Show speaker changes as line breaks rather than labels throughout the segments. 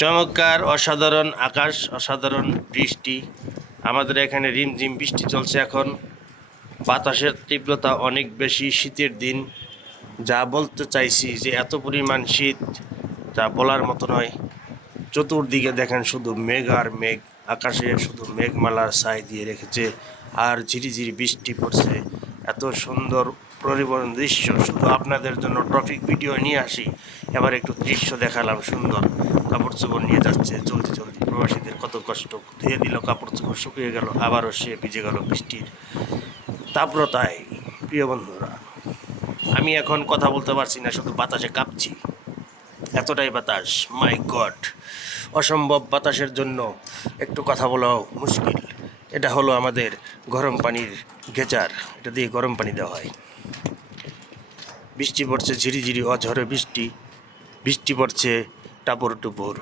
চমৎকার, অসাধারণ আকাশ, অসাধারণ বৃষ্টি। আমাদের এখানে রিমঝিম বৃষ্টি চলছে এখন। বাতাসের তীব্রতা অনেক বেশি শীতের দিন। যা বলতে চাইছি যে এত পরিমাণ শীত যা বলার মতো নয়। চতুর্দিকে দেখেন শুধু মেঘ আর মেঘ। আকাশে শুধু মেঘমালার ছাই দিয়ে রেখেছে, আর ঝিরিঝিরি বৃষ্টি পড়ছে। এত সুন্দর পরিবহন দৃশ্য, শুধু আপনাদের জন্য ট্রফিক ভিডিও নিয়ে আসি। এবার একটু দৃশ্য দেখালাম, সুন্দর। কাপড় চোপড় নিয়ে যাচ্ছে জলদি জলদি প্রবাসীদের কত কষ্ট। ধুয়ে দিল, কাপড় চোপড় শুকিয়ে গেল, আবারও সে ভিজে গেল বৃষ্টির তাপ্রতায় প্রিয় বন্ধুরা, আমি এখন কথা বলতে পারছি না, শুধু বাতাসে কাঁপছি। এতটাই বাতাস, মাই গড। অসম্ভব বাতাসের জন্য একটু কথা বলাও মুশকিল। এটা হলো আমাদের গরম পানির গেজার। এটা দিয়ে গরম পানি দেওয়া হয়। বৃষ্টি পড়ছে, ঝিরিঝিরি অঝরে বৃষ্টি। বৃষ্টি পড়ছে, টাপুর টুপুর।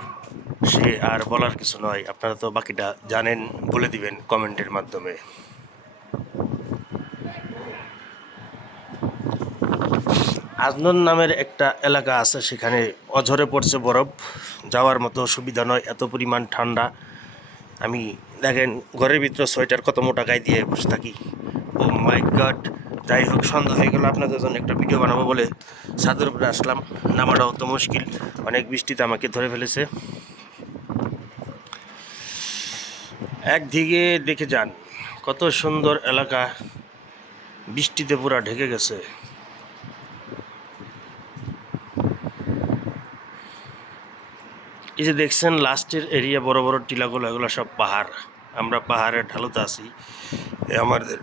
সে আর বলার কিছু নয়। আপনারা তো বাকিটা জানেন, বলে দিবেন কমেন্টের মাধ্যমে। আজনন নামের একটা এলাকা আছে, সেখানে অঝরে পড়ছে বরফ। যাওয়ার মতো সুবিধা নয়, এত পরিমাণ ঠান্ডা। আমি দেখেন ঘরের ভিতরে সোয়েটার কত মোটা গায়ে দিয়ে বসে থাকি। Oh my God. যাই হোক, সন্ধ্যা হয়ে গেল, আপনাদের জন্য একটা ভিডিও বানাবো বলে ছাদের উপরে আসলাম। নামাটাও তো মুশকিল, অনেক বৃষ্টিতে আমাকে ধরে ফেলেছে। একদিকে দেখে যান, কত সুন্দর এলাকা, বৃষ্টিতে পুরা ঢেকে গেছে। এই যে দেখছেন, লাস্টের এরিয়া বড় বড় টিলাগুলো, এগুলো সব পাহাড়। আমরা পাহাড়ের ঢালুতে আছি। এ আমাদের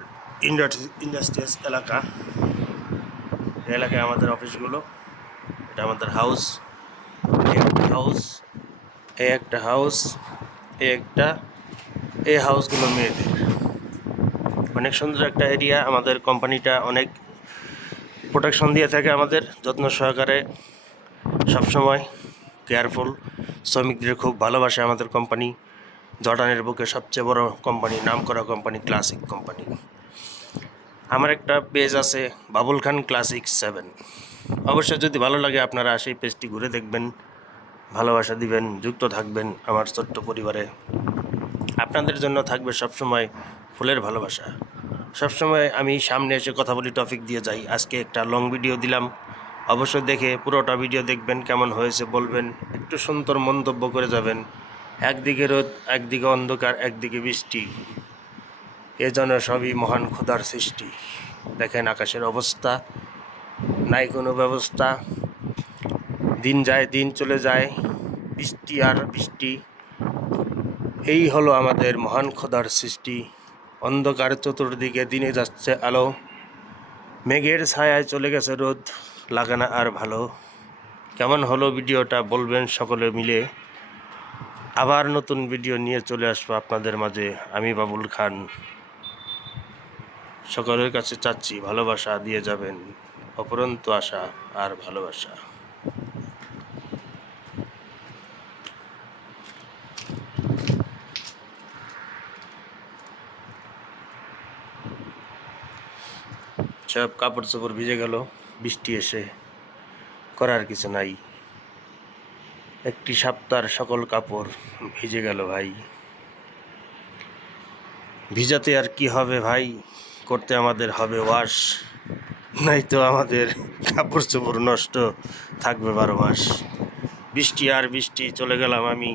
ইন্ডাস্ট্রিয়াস এলাকা। এলাকায় আমাদের অফিসগুলো। এটা আমাদের হাউস। একটা হাউস এই একটা হাউস এই একটা এই হাউসগুলো মেয়েদের। অনেক সুন্দর একটা এরিয়া। আমাদের কোম্পানিটা অনেক প্রোটেকশন দিয়ে থাকে আমাদের, যত্ন সহকারে সবসময়। কেয়ারফুল শ্রমিকদের খুব ভালোবাসে আমাদের কোম্পানি জর্ডানের বুকে সবচেয়ে বড় কোম্পানি নাম করা কোম্পানি ক্লাসিক কোম্পানি আমার একটা পেজ আছে, বাবুল খান ক্লাসিক সেভেন অবশ্যই যদি ভালো লাগে আপনারা সেই পেজটি ঘুরে দেখবেন, ভালোবাসা দিবেন, যুক্ত থাকবেন আমার ছোট্ট পরিবারে। আপনাদের জন্য থাকবে সবসময় ফুলের ভালোবাসা। সবসময় আমি সামনে এসে কথা বলি টপিক দিয়ে যাই। আজকে একটা লং ভিডিও দিলাম। অবশ্যই দেখে পুরোটা ভিডিও দেখবেন কেমন হয়েছে বলবেন। একটু সুন্দর মন্তব্য করে যাবেন। একদিকে রোদ, একদিকে অন্ধকার, একদিকে বৃষ্টি। এ যেন সবই মহান খোদার সৃষ্টি। দেখেন আকাশের অবস্থা। নাই কোনো ব্যবস্থা। দিন যায়, দিন চলে যায়। বৃষ্টি আর বৃষ্টি। এই হলো আমাদের মহান খোদার সৃষ্টি। অন্ধকার চতুর্দিকে দিনে যাচ্ছে আলো। মেঘের ছায়ায় চলে গেছে রোদ। লাগে না আর ভালো। কেমন হলো ভিডিওটা বলবেন সকলে মিলে। আবার নতুন ভিডিও নিয়ে চলে আসব আপনাদের মাঝে, আমি বাবুল খান। সকলের কাছে চাচ্ছি ভালোবাসা দিয়ে যাবেন, অপরন্ত আশা আর ভালোবাসা। সব কাপড় চোপড় ভিজে গেল। বৃষ্টি এসে করার কিছু নাই। একটি সপ্তাহের সকল কাপড় ভিজে গেল ভাই। ভিজাতে আর কি হবে ভাই? করতে আমাদের হবে ওয়াশ। নাই তো আমাদের কাপড় চোপড় নষ্ট থাকবে বারো মাস। বৃষ্টি আর বৃষ্টি, চলে গেলাম আমি।